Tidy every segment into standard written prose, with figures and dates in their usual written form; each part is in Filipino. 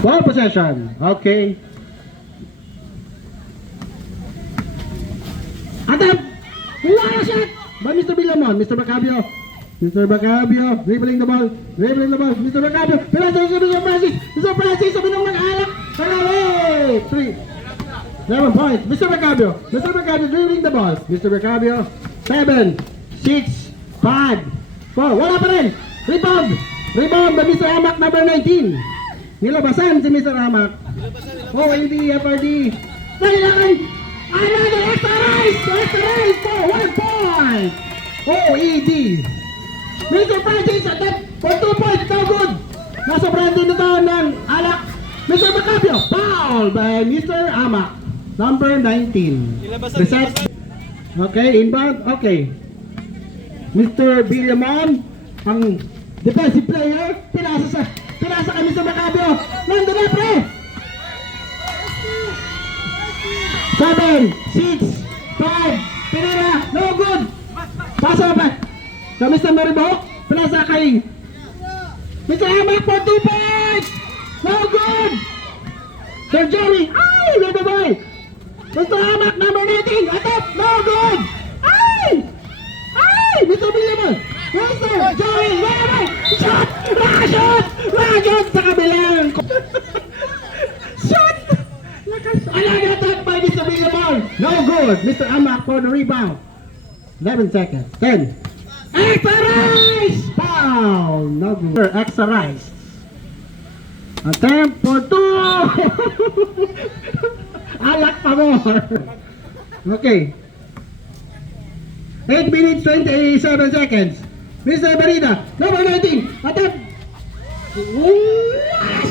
Ball possession. Okay. Attempt! Wow, shot! By Mr. Villamon. Mr. Bacabio. Mr. Bacabio. Dribbling the ball. Dribbling the ball. Mr. Bacabio. Pinasa sa Mr. Francis. Mr. Francis. Sabi nang mag-alak. Hey! 3. 7 points. Mr. Bacabio. Mr. Bacabio dribbling the ball. Mr. Bacabio. 7, 6, 5, 4. Wala pa rin. Rebound. Rebound by Mr. Amak number 19. Nilabasan si Mr. Amak. OAD, FRD. Kailangan. Another extra rise. Extra rise for 1 point. OED. Mr. Francis attempt for 2 points. No good. Nasa branding na to ng Alak. Mr. Bacabio. Foul by Mr. Amak. Number 19. Reset. Okay, inbound. Okay. Mr. Villamon, ang defensive player, pinasa kay Mr. Bacabio. Nandun na, pre! 7, 6, 5, pinira, no good! Pasa pa sa Mr. Maribok, pinasa kay Mr. Amak for 2 points! No good! Sir Joey, ay! No good! Mr. Amak number 19, attempt, no good! Ay! Ay! Mr. Villamon! Mr. Joey, wala! Shot! Shot! Shot sa kabilang! Shot! Another attack by Mr. Villamon! No good! Mr. Amak for the rebound. 11 seconds. 10. Extra rise! Foul! No good. Extra rise. Attempt for 2! Alak pa more. Okay. 8 minutes 27 seconds. Mr. Barida, number 19. Attempt.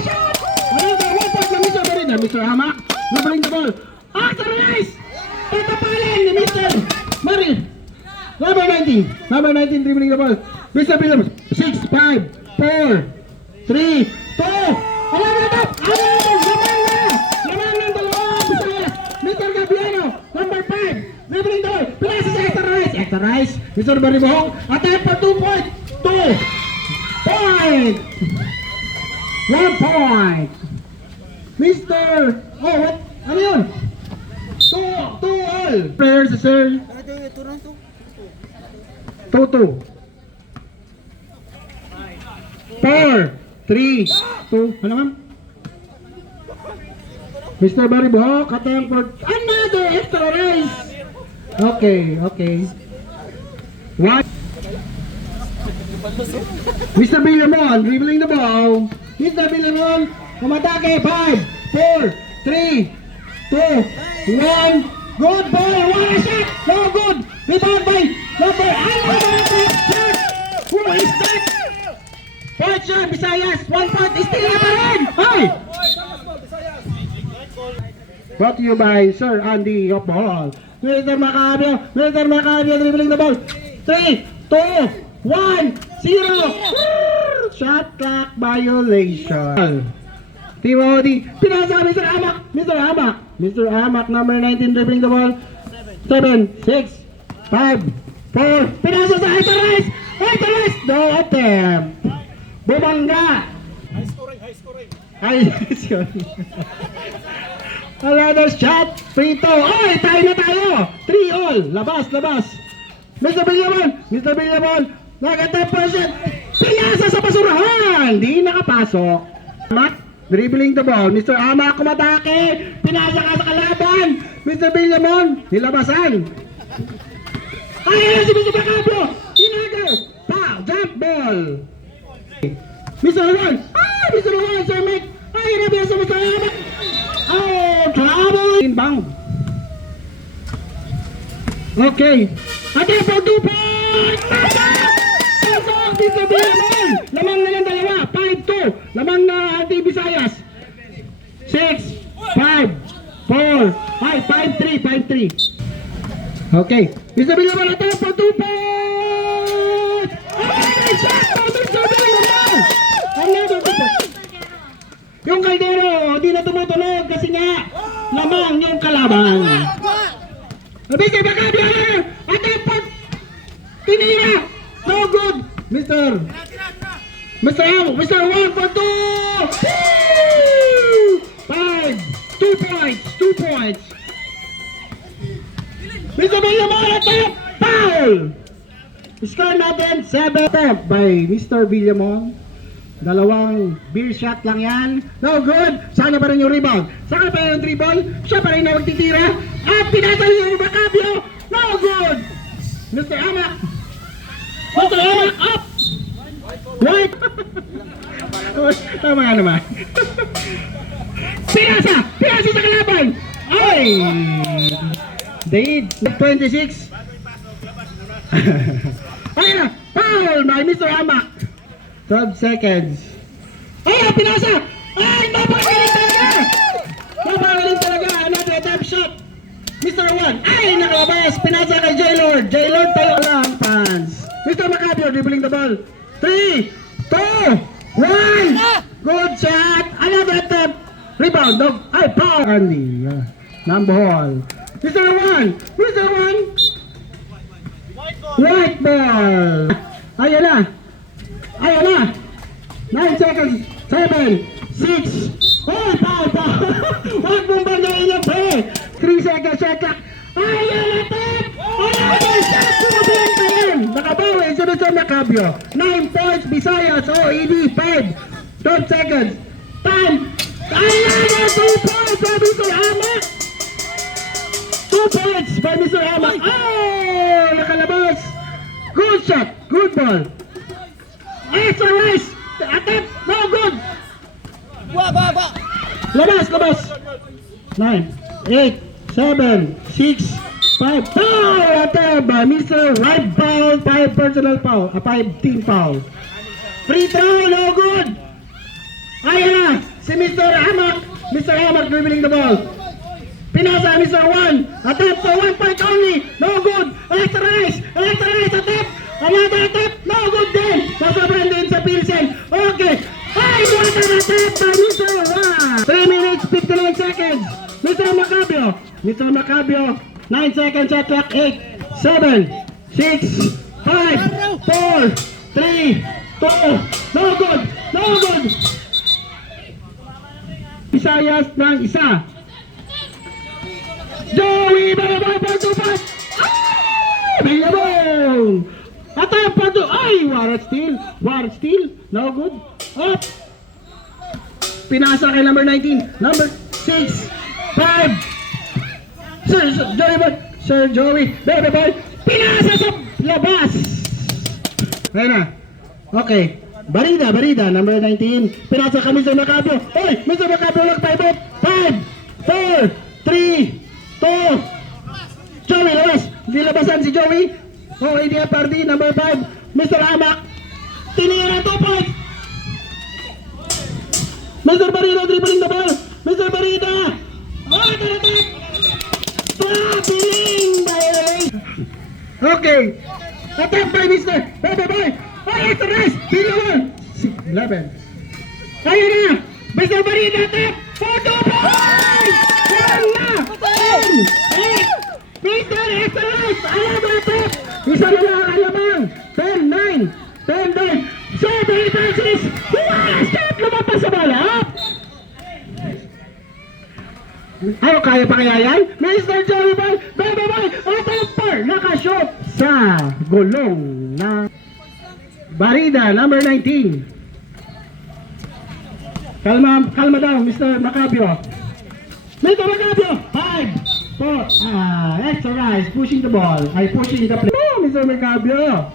Shot! Another 1 point from Mr. Barida. Mr. Hamak, dribbling the ball. Extra rise! Tatapalan ni Mr. Mari. Number 19. Number 19 dribbling the ball. Mr. Williams. 6, 5, 4, 3, 2. Another attempt. Mr. Gabiano, number 5, dribbling the ball, pinasa sa extra rise, Mr. Baribong, attempt for 2 points, 2 point, 1 point, Mr. Oh, what? Ano yun? 2 all, players, sir, 2-2, 4, 3, 2, ano ma'am? Mr. Baribok, attempt for another extra race. Okay, okay. What? Mr. Villamon, dribbling the ball. Mr. Villamon, umatake. 5, 4, 3, 2, 1. Good ball. What a shot. No good. Rebound by number. Shot. Who is that? Point shot, Visayas. 1 point. Still pa rin. Hey! Brought to you by Sir Andy of ball. Mr. Macabio dribbling the ball. 3, 2, 1, 0. Shot clock violation. Team OD. Pinasa Mr. Amak. Mr. Amak number 19 dribbling the ball. 7, 6, 5, 4. Pinasa sa extra rise. No attempt. Bumangga. High scoring. Another shot, free throw. Oy, tayo na tayo. 3 all. Labas. Mr. Villamon, nag-10%. Pinasa sa basurahan. Di nakapasok. Amak, dribbling the ball. Mr. Amak, kumatake. Pinasa ka sa kalaban. Mr. Villamon, nilabasan. Ay, si Mr. Bacabio. Inagal. Jump ball. Mr. Juan. Mr. Juan, Sir Mike. Ay, nabiyasa Mr. Amak. Oh, trouble! Inbound. Okay. Attempt for 2 points! Pasok! Mr. Villamon! Lamang na lang dalawa. 5-2. Lamang na Anti Visayas. 6, 5, 4, 5, 5-3. Okay. Mr. Villamon, attempt for 2 points! Okay! Shot for Mr. Villamon! Another 2 points. Yung kaldero, di na tumutunog kasi nga lamang yung kalaban. Mr. Bacabio, attempt for tinira. No good. Mr. 1 for 2. 2 points. Mr. Villamon at top, foul! Score natin, 7 attempt by Mr. Villamon. Dalawang beer shot lang yan. No good. Sana pa rin yung rebound. Sana pa rin yung dribble. Siya pa rin na magtitira. At pinasal yung Macabio. No good. Mr. Amak. Mr. Amak up. White. Tama nga naman. Pinasa. Pinasa sa kalaban. Ay. Dade. 26. Ayun na. Foul by Mr. Amak. 12 seconds. Ay, pinasa! Ay, napakagaling talaga! Napakagaling talaga! Another attempt shot. Mr. 1. Ay, nakalabas! Pinasa kay J-Lord. J-Lord tayo lang, fans. Mr. Macabio dribbling the ball. 3, 2, 1. Good shot. Another attempt. Rebound. No. Ay, foul. Andy. Number ball. Mr. 1. Mr. 1. White ball. Ayan na. Ayan na! 9 seconds! 7, 6, oh, foul! Huwag mong bandayin yung pre! 3 seconds, shot clock! Ayan na, tap! Ayan! Shot! Sumabihan pa yan! Nakabawi! Sunod sa Macabio! 9 points, Visayas, OED, 5, 12 seconds! Time! Ayan na! 2 points by Mr. Amak! 2 points by Mr. Amak! Oh! Nakalabas! Good shot! Good ball! Extra rice! Attempt! No good! Labas! Labas! 9, 8, 7, 6, 5. Foul! Attempt by Mr. Right foul! 5 personal foul. 5 team foul. Free throw! No good! Ayan na! Si Mr. Amak! Mr. Amak dribbling the ball. Pinasa Mr. 1. Attempt for 1 point only. No good! Extra rice! Extra rice! Attempt! Another attempt! No good din! Nasobran din sa Pilsen. Okay. Ay! What an attempt by Mr. 1! 3 minutes, 59 seconds. Mr. Macabio. Mr. Macabio. 9 seconds shot clock. 8, 7, 6, 5, 4, 3, 2. No good! No good! Visayas ng isa. Joey! Bayabay! 2 Bayabay! Attempt for 2. Ay! Warren steal. Warren steal. No good. Up. Pinasa kay number 19. Number 6. 5. Sir Joey boy. Sir Joey. Baby boy. Pinasa sa labas. Ayun na. Okay. Barida. Barida. Number 19. Pinasa kami sa Macabio. Oy! Mr. Macabio nag-pivot. 5, 4, 3, 2. Joey labas. Hindi labasan si Joey. Oh, India Party, number 5, Mr. Amak. Tinira 2 points. Mr. Barida dribbling the ball. Mr. Barida. Oh, taratak. Traveling by okay. Attempt by Mr. Bebe Boy. Oh, extra nice. Video 1. 11. Ayun na. Mr. Barida attempt. 4 points. Yan na. 10. 8. Mr. Extra nice. Alam attempt. Isa na lang ang alamang. 10, 9, 10, 9, 7, 8, 6. Last shot! Lumabas sa bola. Ano, kaya pa kaya yan? Mr. Joey Boy, Baby Boy, Otemper, nakashoot sa gulong na Barida, number 19. Kalma daw, Mr. Macabio. Mr. Macabio, 5. Extra nice, pushing the ball. Ay, pushing the play. Oh, Mr. Macabio.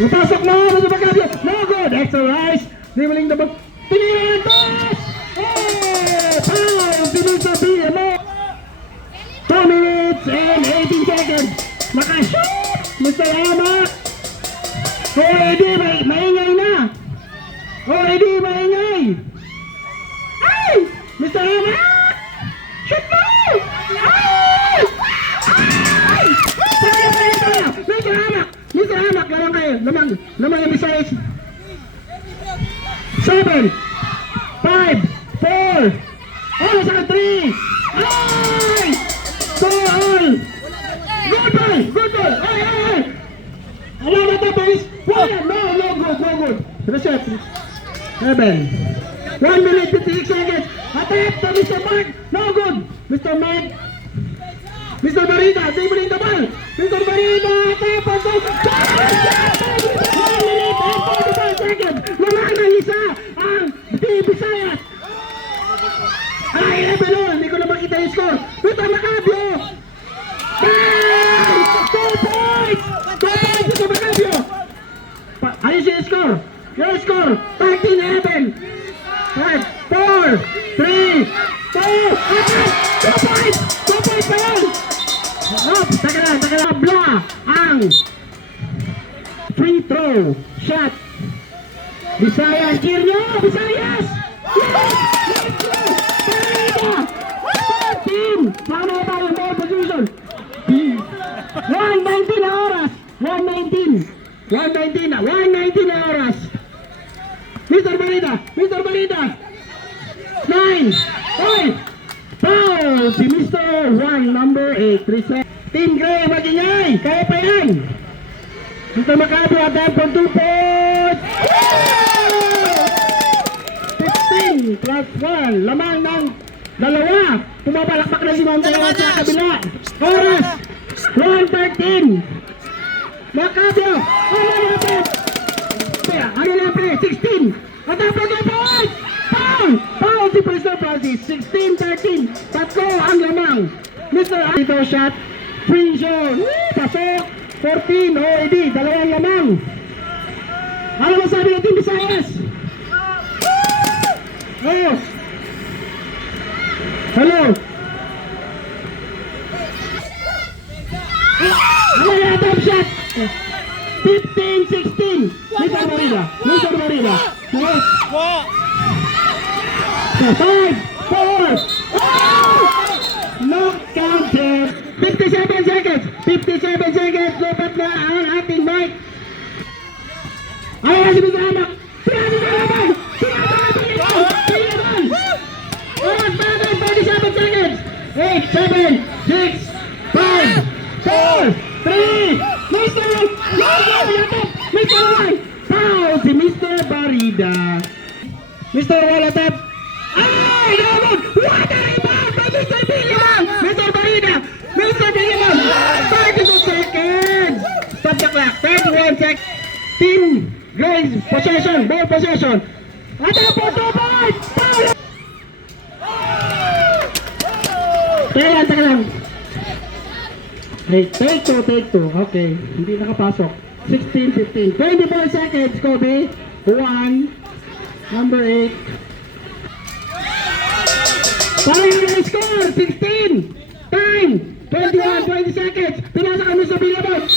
Napasok na, Mr. Macabio. No good. Extra nice. Dribbling the ball. Tinira ng toss. Oh, foul. Mr. BMO. 2 minutes and 18 seconds. Nakashoot. Mr. Amak. Already, maingay na. Already, maingay. Ay, Mr. Amak. Shoot mo! Ay! Ay! Saya! Mr. Amak! Mr. Amak! Lamang kayo! Lamang yung Visayas! 7 5 4 oh! Saka 3 ay! 2 all! Good ball! Good ball! Ay! Ay! Ay! Alam na ito boys! Wala! No! No good! No good! Reset! 7 1 minute 56 seconds. Attempt to Mr. Mark. No good. Mr. Mark. Mr. Barida, dribbling the ball. Mr. Barida, attempt for goal. 1 minute and 45 seconds. Wala na isa ang Team Visayas. Ay, Rebelon, hindi ko na makita yung score. Mr. Macabio. Bang! 2 points! 2 points, Mr. Macabio. Ayun siya yung score. Your score, 13-11. 5, 4, 3, 2, 2 points! 2 points pa yun! Hop, taka lang, Bla ang free throw shot. Visayas, cheer nyo! Visayas! Team! Paano ba yung ball position? 119 na oras! 119 na oras! Mr. Barida! 9! 5! Foul! Si Mr. 1, number 8, reset. Team Gray, magingay! Kaya pa yan! Mr. Macabio, attempt for 2 points! 15 plus 1. Lamang ng dalawa. Pumabalakbak na si Montero sa kabila. Oras! 1:13. Macabio! Ano na play? 16! Attempt for 2 points! Foul si Mr. Francis. 16-13. Tatlo ang lamang. Mr. Alito shot. Free zone. Pasok. 14. OAD. Dalawang lamang. Ano masabi ng Team Visayas? Oh. Hello. Ano yung top shot? 15-16. Mr. Marida. Yes. 5, 4, no counted. 57 seconds. Lupat na ang ating mic. Ayan si Mr. Amak. Pinagalaban. Oras pa natin, 47 seconds. 8, 7, 6, 5, 4, 3, Mr. White. Foul si Mr. Barida. Mr. Walatap. Ay! Naman! What a rebound by Mr. Billiman! Mr. Barida! 32 seconds! Stop the clock! 31 seconds! Team Grace possession! Ball possession! Attempt for 2 points! Foul! Teka lang! Hey, take two. Okay, hindi nakapasok. 16-15. 24 seconds, Kobe. 1, number 8. Final score, 16. Time, 21, 20 seconds. Pinasa kami sa Billabong.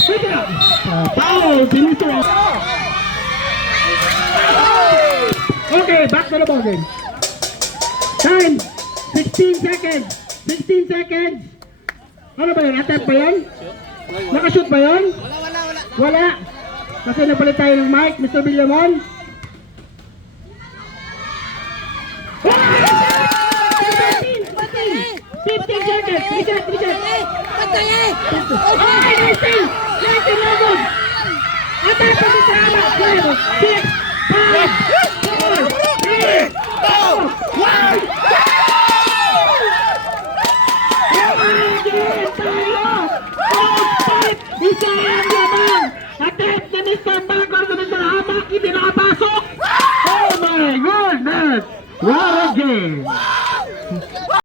Foul, sinistro. Okay, back to the ball game. Time, 16 seconds. 16 seconds. Ano ba yun? Attempt ba yun? Nakashoot ba yun? Wala. Kasi napalit tayo ng mic, Mr. Villamon. 15 seconds! Reset! Patay! Okay, 19 lagod! Atay pa sa sama! 12, 6, 5, 4, 3, 2, 1! Isa ang lamang! Attempt ni Mr. Bangor sa Mr. Hamak! Hindi nakapasok! Oh my goodness! What a game!